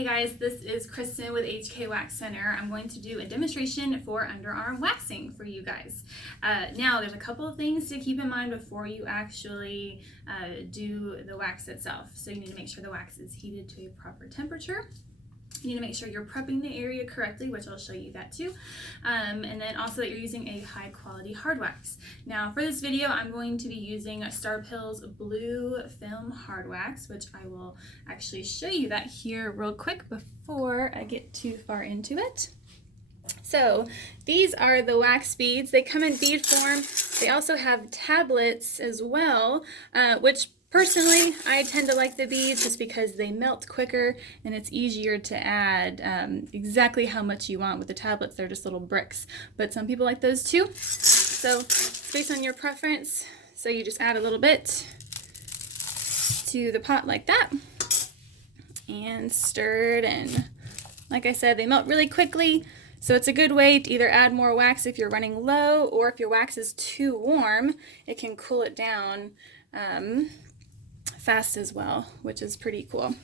Hey guys, this is Kristen with HK Wax Center. I'm going to do a demonstration for underarm waxing for you guys. Now, there's a couple of things to keep in mind before you actually do the wax itself. So you need to make sure the wax is heated to a proper temperature. You need to make sure you're prepping the area correctly, which I'll show you that too. And then also that you're using a high quality hard wax. Now for this video, I'm going to be using Star Pill's Blue Film Hard Wax, which I will actually show you that here real quick before I get too far into it. So these are the wax beads. They come in bead form. They also have tablets as well, which personally, I tend to like the beads just because they melt quicker and it's easier to add exactly how much you want. With the tablets, they're just little bricks, but some people like those too. So it's based on your preference. So you just add a little bit to the pot like that and stir it in. Like I said, they melt really quickly. So it's a good way to either add more wax if you're running low, or if your wax is too warm, it can cool it down fast as well, which is pretty cool.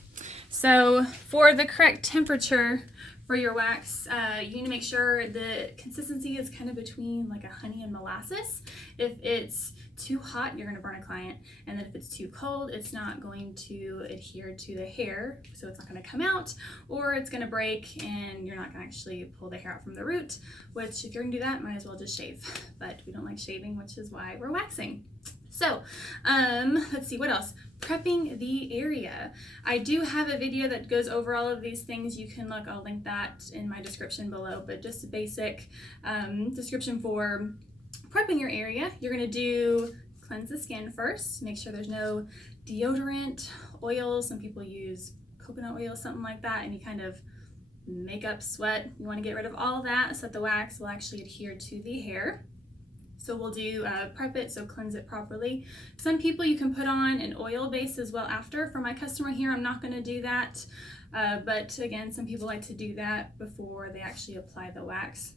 So for the correct temperature for your wax, you need to make sure the consistency is kind of between like a honey and molasses. If it's too hot, you're going to burn a client, and then if it's too cold, it's not going to adhere to the hair, so it's not going to come out, or it's going to break and you're not going to actually pull the hair out from the root, which if you're going to do that, might as well just shave. But we don't like shaving, which is why we're waxing. So let's see, what else? Prepping the area. I do have a video that goes over all of these things. You can look, I'll link that in my description below, but just a basic description for prepping your area. You're gonna cleanse the skin first, make sure there's no deodorant, oils. Some people use coconut oil, something like that, and you kind of make up sweat. You wanna get rid of all that so that the wax will actually adhere to the hair. So we'll do prep it, so cleanse it properly. Some people, you can put on an oil base as well after. For my customer here, I'm not gonna do that. But again, some people like to do that before they actually apply the wax.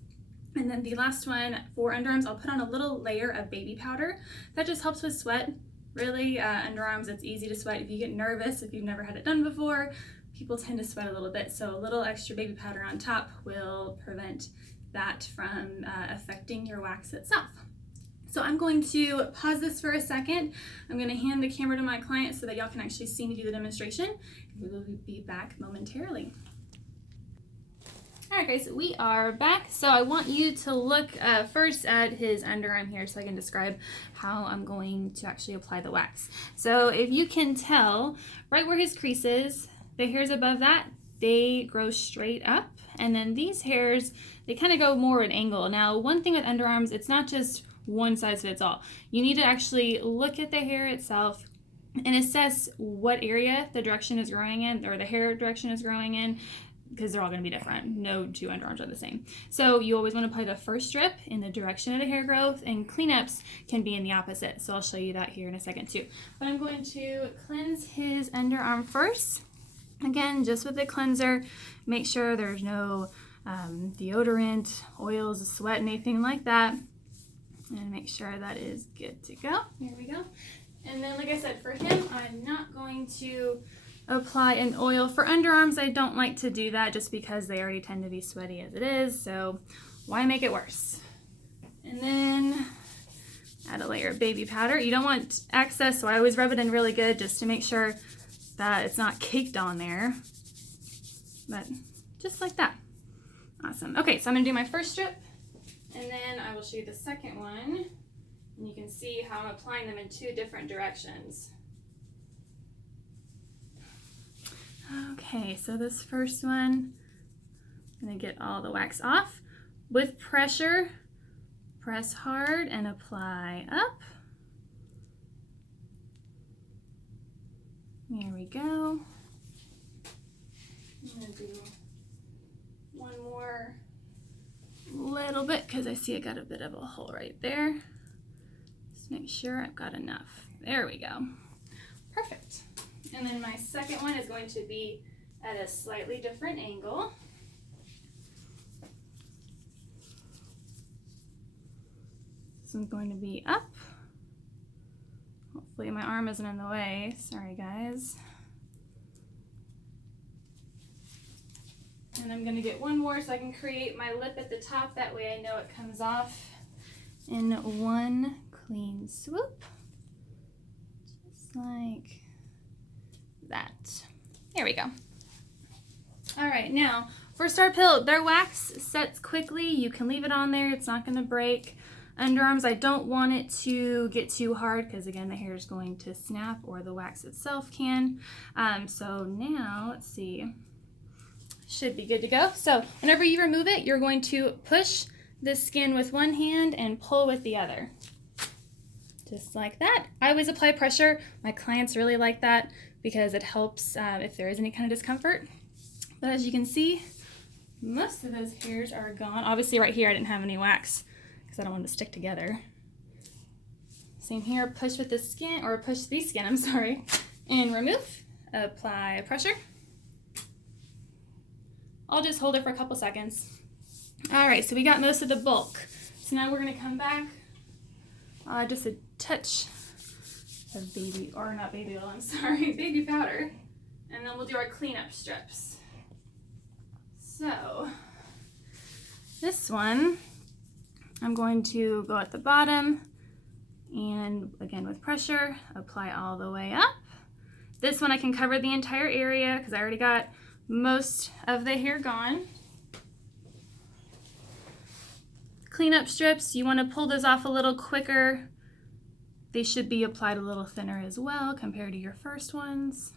And then the last one for underarms, I'll put on a little layer of baby powder. That just helps with sweat. Really, underarms, it's easy to sweat. If you get nervous, if you've never had it done before, people tend to sweat a little bit. So a little extra baby powder on top will prevent that from affecting your wax itself. So I'm going to pause this for a second. I'm going to hand the camera to my client so that y'all can actually see me do the demonstration. We will be back momentarily. All right, guys, we are back. So I want you to look first at his underarm here so I can describe how I'm going to actually apply the wax. So if you can tell, right where his crease is, the hairs above that, they grow straight up. And then these hairs, they kind of go more at an angle. Now, one thing with underarms, it's not just one size fits all. You need to actually look at the hair itself and assess what area the direction is growing in, or the hair direction is growing in, because they're all going to be different. No two underarms are the same. So you always want to apply the first strip in the direction of the hair growth, and cleanups can be in the opposite. So I'll show you that here in a second too. But I'm going to cleanse his underarm first. Again, just with the cleanser, make sure there's no deodorant, oils, sweat, anything like that. And make sure that is good to go. Here we go. And then, like I said, for him, I'm not going to apply an oil. For underarms, I don't like to do that just because they already tend to be sweaty as it is. So why make it worse? And then add a layer of baby powder. You don't want excess, so I always rub it in really good just to make sure that it's not caked on there. But just like that. Awesome. Okay, so I'm going to do my first strip. And then I will show you the second one, and you can see how I'm applying them in two different directions. Okay, so this first one, I'm going to get all the wax off. With pressure, press hard and apply up. There we go. I'm going to do one more little bit because I see I got a bit of a hole right there. Just make sure I've got enough. There we go. Perfect. And then my second one is going to be at a slightly different angle. This one's going to be up. Hopefully my arm isn't in the way. Sorry, guys. And I'm gonna get one more so I can create my lip at the top. That way I know it comes off in one clean swoop. Just like that. There we go. All right, now for Star Pill, their wax sets quickly. You can leave it on there, it's not gonna break. Underarms, I don't want it to get too hard because again, the hair is going to snap or the wax itself can. So now, let's see, should be good to go. So whenever you remove it, you're going to push the skin with one hand and pull with the other. Just like that. I always apply pressure. My clients really like that because it helps if there is any kind of discomfort. But as you can see, most of those hairs are gone. Obviously right here I didn't have any wax because I don't want them to stick together. Same here, push with the skin, or push the skin, I'm sorry, and remove. Apply pressure. I'll just hold it for a couple seconds. All right, so we got most of the bulk. So now we're gonna come back, just a touch of baby, or not baby oil, I'm sorry, baby powder. And then we'll do our cleanup strips. So, this one, I'm going to go at the bottom and again with pressure, apply all the way up. This one I can cover the entire area because I already got most of the hair gone. Cleanup strips, you want to pull those off a little quicker. They should be applied a little thinner as well compared to your first ones.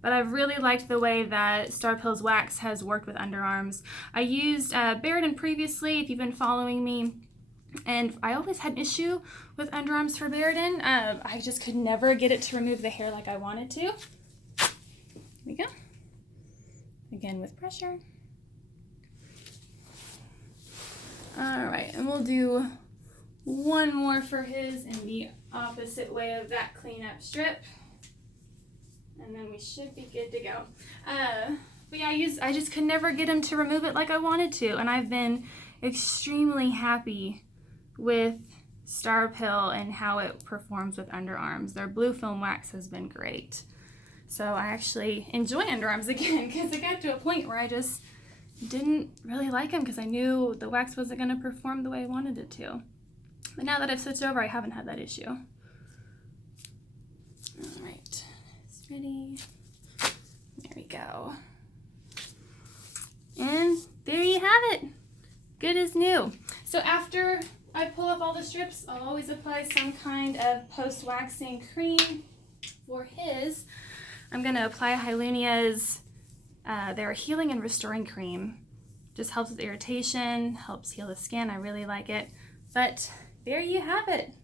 But I've really liked the way that Star Pill's wax has worked with underarms. I used Baradin previously, if you've been following me, and I always had an issue with underarms for Baradin. I just could never get it to remove the hair like I wanted to. Here we go. Again with pressure. All right, and we'll do one more for his in the opposite way of that cleanup strip. And then we should be good to go. But yeah, I just could never get him to remove it like I wanted to. And I've been extremely happy with Star Pill and how it performs with underarms. Their blue film wax has been great. So I actually enjoy underarms again because it got to a point where I just didn't really like them because I knew the wax wasn't going to perform the way I wanted it to. But now that I've switched over, I haven't had that issue. All right. Ready? There we go. And there you have it. Good as new. So after I pull up all the strips, I'll always apply some kind of post-waxing cream. For his, I'm going to apply Hylunia's their healing and restoring cream. Just helps with irritation, helps heal the skin. I really like it. But there you have it.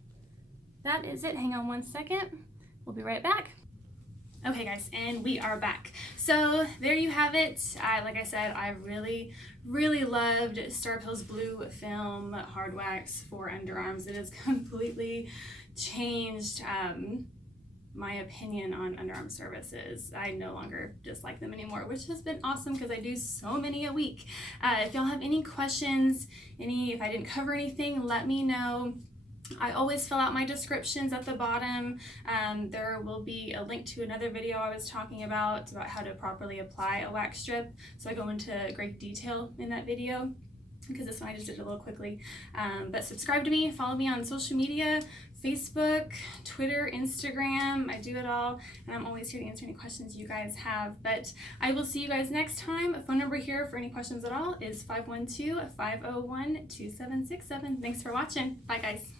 That is it. Hang on one second. We'll be right back. Okay guys, and we are back. So there you have it. Like I said, I really loved Star Pill's blue film hard wax for underarms. It has completely changed my opinion on underarm services. I no longer dislike them anymore, which has been awesome because I do so many a week. If y'all have any questions, if I didn't cover anything, let me know. I always fill out my descriptions at the bottom. There will be a link to another video I was talking about how to properly apply a wax strip. So I go into great detail in that video because this one I just did it a little quickly. But subscribe to me, follow me on social media, Facebook, Twitter, Instagram. I do it all, and I'm always here to answer any questions you guys have. But I will see you guys next time. A phone number here for any questions at all is 512-501-2767. Thanks for watching. Bye guys.